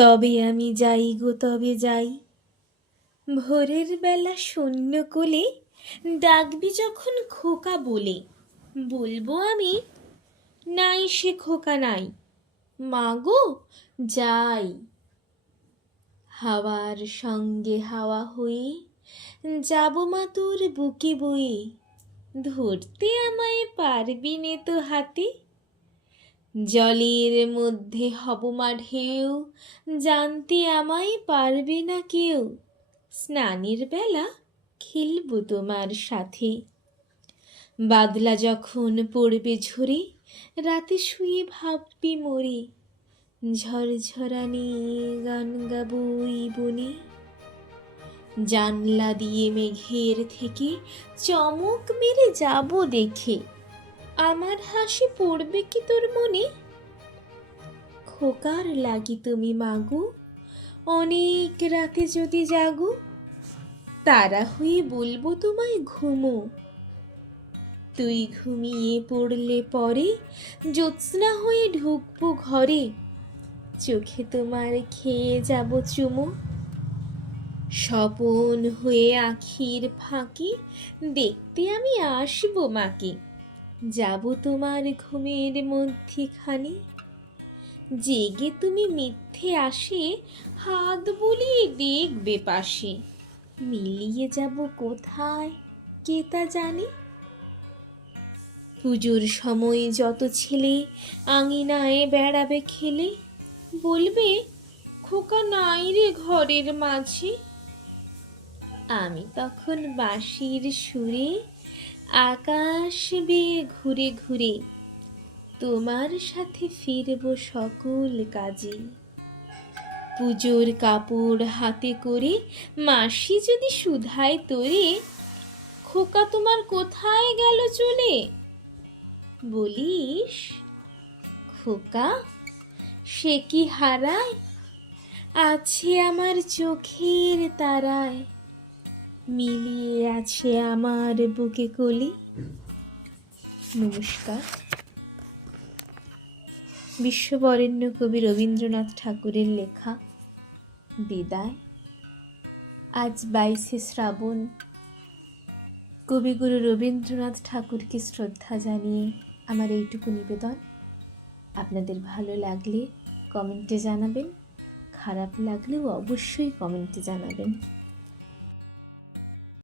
তবে আমি যাই গো তবে যাই, ভোরের বেলা শূন্য কোলে ডাকবি যখন খোকা বলে, বলবো আমি নাই সে খোকা নাই, মা গো যাই। হাওয়ার সঙ্গে হাওয়া হয়ে যাব মা তোর বুকে বয়ে, ধরতে আমায় পারবি নে তো হাতে। জলের মধ্যে হব মা ঢেউ, জানতে আমায় পারবে না কেউ, স্নানের বেলা খেলবো তোমার সাথে। বাদলা যখন পড়বে ঝরে, রাতে শুয়ে ভাববি মোরে, ঝরঝরানি গান গাবো এই বনে। জানলা দিয়ে মেঘের থেকে চমক মেরে যাব দেখে, আমার হাসি পড়বে কি তোর মনে। খোকার লাগি তুমি মাগো, অনেক রাতে যদি জাগো, তারা হয়ে বলবো তোমায় ঘুমো। তুই ঘুমিয়ে পড়লে পরে জ্যোৎস্না হয়ে ঢুকবো ঘরে, চোখে তোমার খেয়ে যাব চুমো। স্বপন হয়ে আখির ফাঁকে দেখতে আমি আসবো মাকে, যাব তোমার ঘুমের মধ্যিখানে। জেগে তুমি মিথ্যে আসে হাত বুলিয়ে দেখবে পাশে, মিলিয়ে যাব কোথায় কে তা জানে। পুজোর সময় যত ছেলে আঙিনায় বেড়াবে খেলে, বলবে খোকা নাই রে ঘরের মাঝে। আমি তখন বাঁশির সুরে আকাশ বেয়ে ঘুরে ঘুরে, তোমার সাথে ফিরব সকল কাজে। পুজোর কাপড় হাতে করে মাসি যদি শুধায় তোরে, খোকা তোমার কোথায় গেল চলে, বলিস খোকা সে কি হারায়, আছে আমার চোখের তারায়, মিলিয়ে আছে আমার বুকে কলি। নমস্কার। বিশ্ববরেণ্য কবি রবীন্দ্রনাথ ঠাকুরের লেখা বিদায়। আজ 22শে শ্রাবণ, কবিগুরু রবীন্দ্রনাথ ঠাকুরকে শ্রদ্ধা জানিয়ে আমার এইটুকু নিবেদন। আপনাদের ভালো লাগলে কমেন্টে জানাবেন, খারাপ লাগলেও অবশ্যই কমেন্টে জানাবেন।